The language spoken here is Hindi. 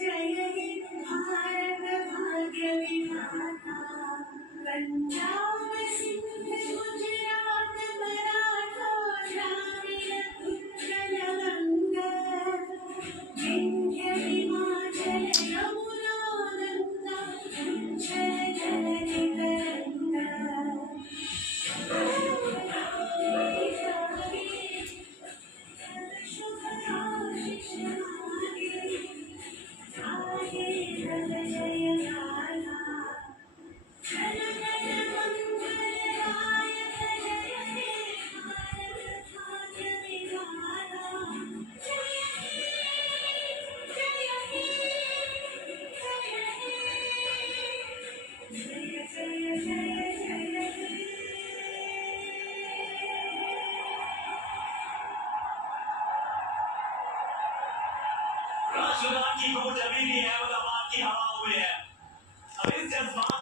जय हे भारत भाग्य विधाता। पंजाब सिंध गुजरात मराठा द्राविड़ उत्कल गंगा, विंध्य हिमाचल यमुना गंगा उच्चल जलधि तरंगा। शुभ आशीष मांगे गाये जय जय गाथा। जन गण मंगल गायक जय हे भारत भाग्य विधाता। जय हे जय हे जय हे जय जय जय जय हे। राष्ट्रगान की गूंज अभी भी है, उलमा की हवा